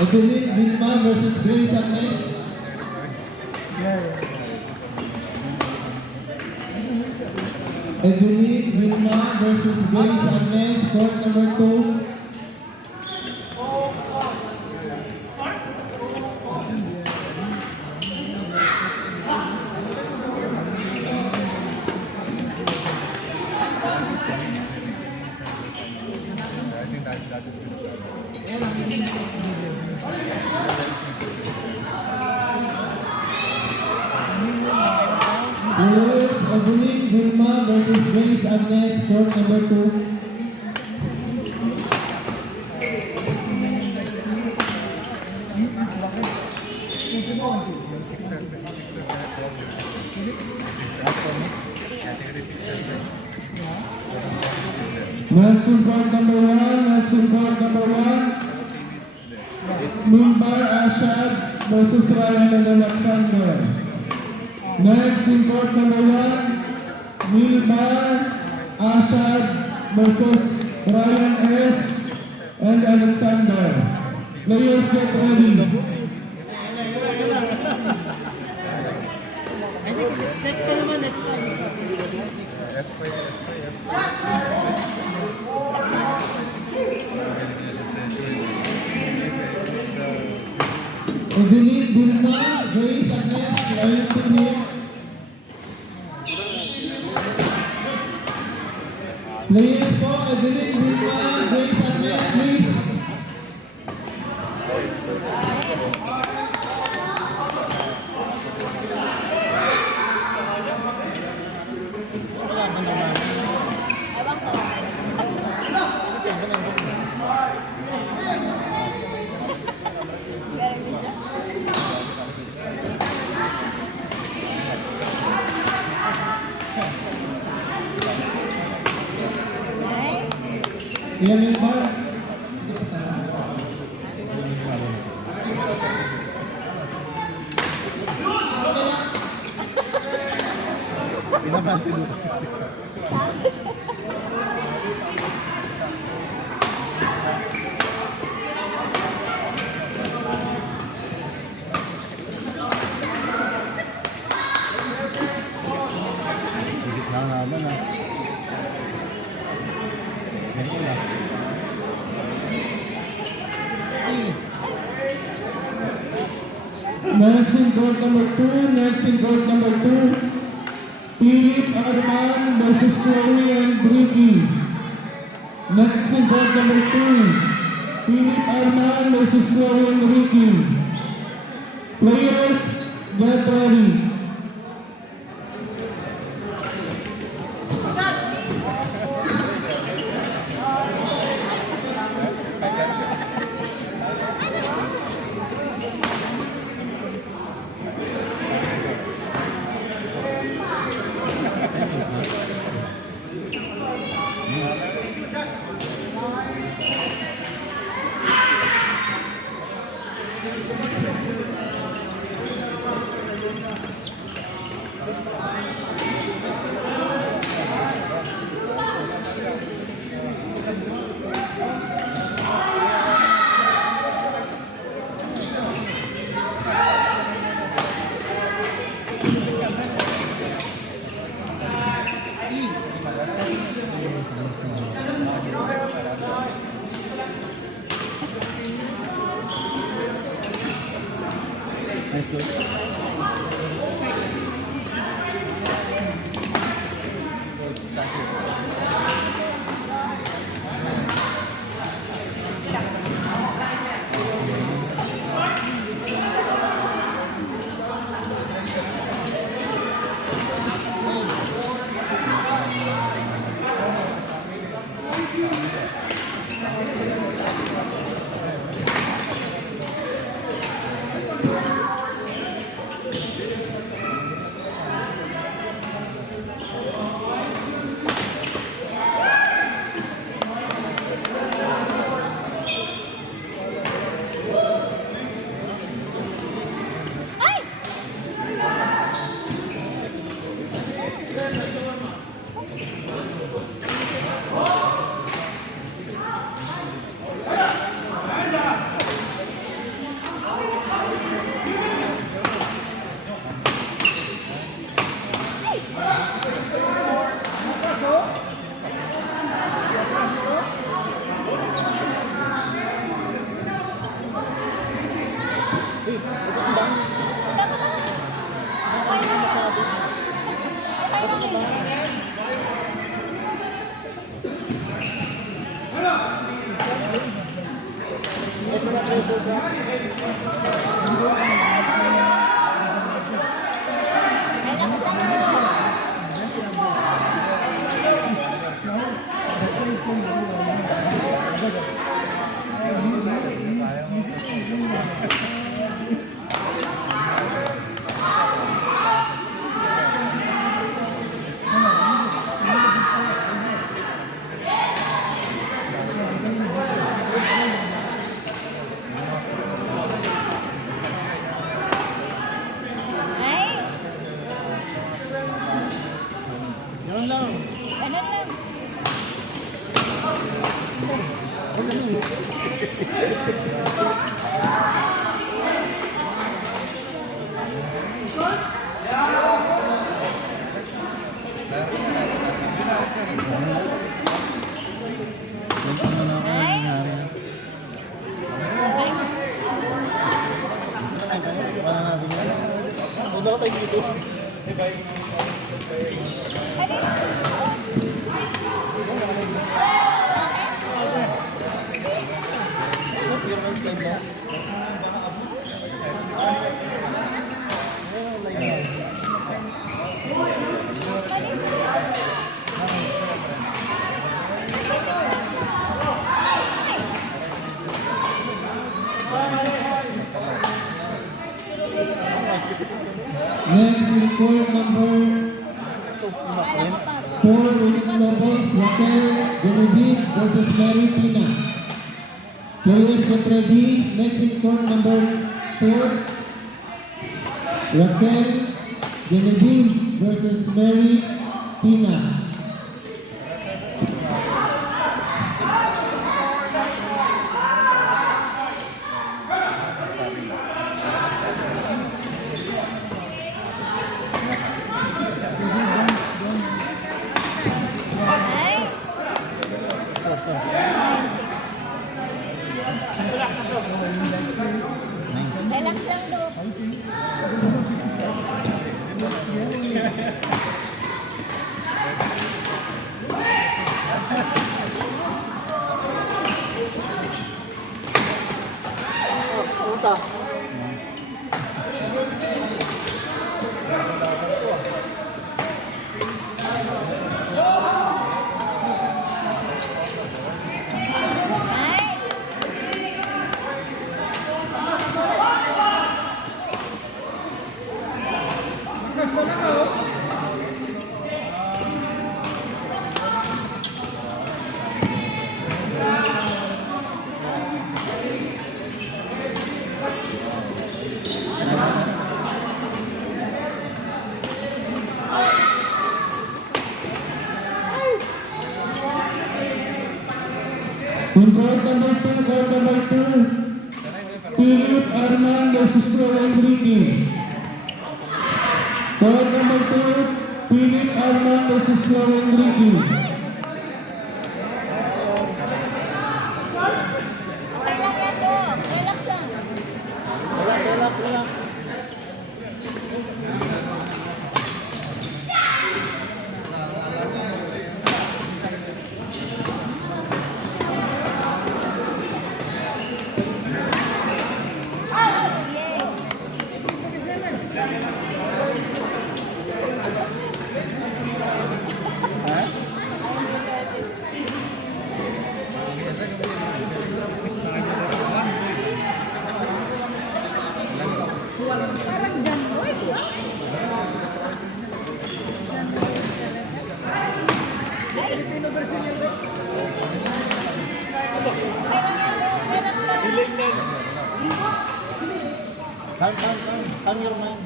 Evelyn Vilma versus Grace Agnes. Evelyn Vilma versus Grace Agnes, court number 2. Players Evelyn Vilma versus Grace Agnes, court number 2. Next in court number 1, Mumbar Ashad versus Ryan and Alexander. Next in court number 1, Milbar Ashad versus Ryan S. and Alexander. Players get ready. Next pa naman, next pa. Evelyn Vilma, Grace Agnes, Ryan Pinay. Players po, Evelyn Vilma, Grace Agnes, please. Iyan yung bar. Pinapansin mo. Higit na naman ah. Ganyan lang. Next in court number 2, Philip Arman versus Chloe and Bricky. Next in court number 2, Philip Arman versus Chloe and Bricky. Players, get ready. Let's go. Ay, Yan lang. ganun lang. Ganito na lang ako Ay. nangyari. Ay, Wala natin yan. Punta ka tayo dito. Next in court number 4, Phoenix Lopez, Raquel Genevieve versus Mary Tina. Players get ready. Next in court number 4, Raquel Genevieve versus Mary Tina. ay. Relax lang do. Ay, In court number 2, Philip Arman versus Pro Enrique. Court number 2, Philip Arman versus Pro Enrique. okay lang yan do. Relax lang. Relax. Yay. Parang dyan, boy. Ay! Okay lang yan do. Relax lang. Calm your mind.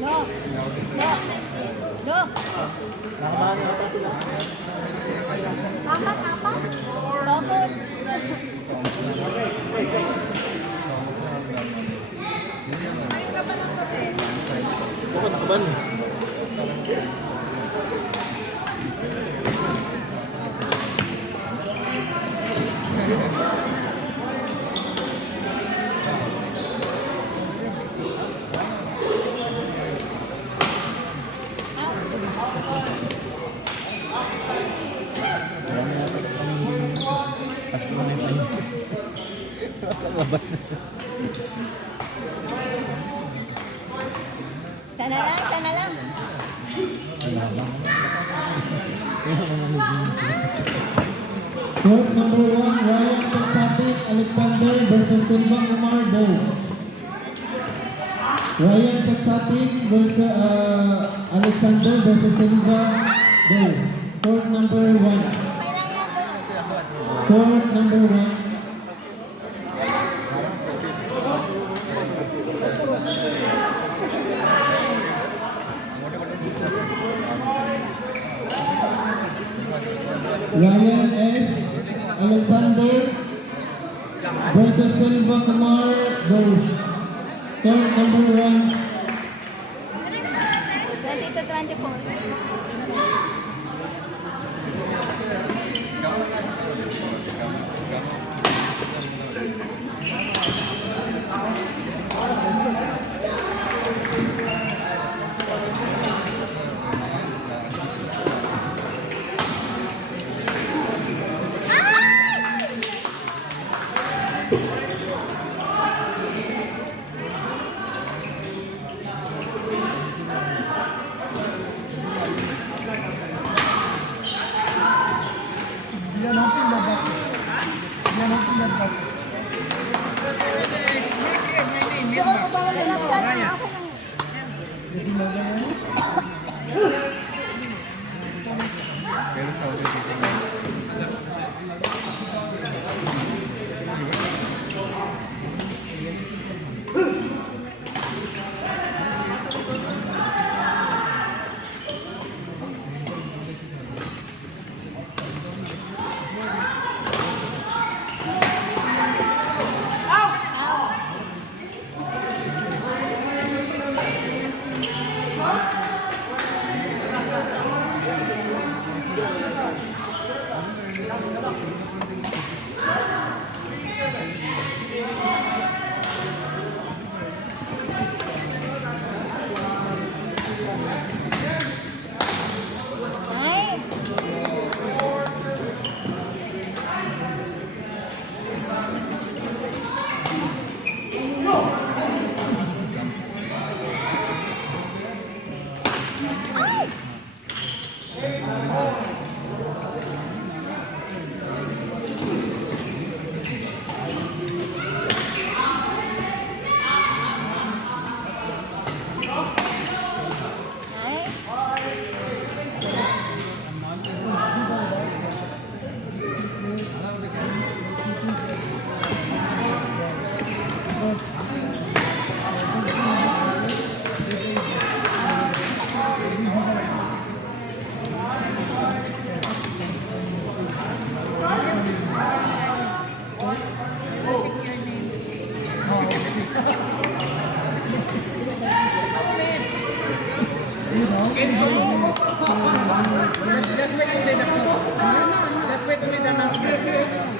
Go. Go. Go. Nakabahan na ata sila. Apat. Tapos. Ako nakaban. Out. Sana lang, sana lang. Court number 1, Ryan Patrick Alexander versus Silvang Umar Bo. Ryan Patrick versus Alexander versus Silva Bo. Court number 1. Okay lang yan, do. Court number 1. Ryan S. Alexander versus Silva Kumar Bose. Court number 1. 20 to 24. Just wait only the announcement.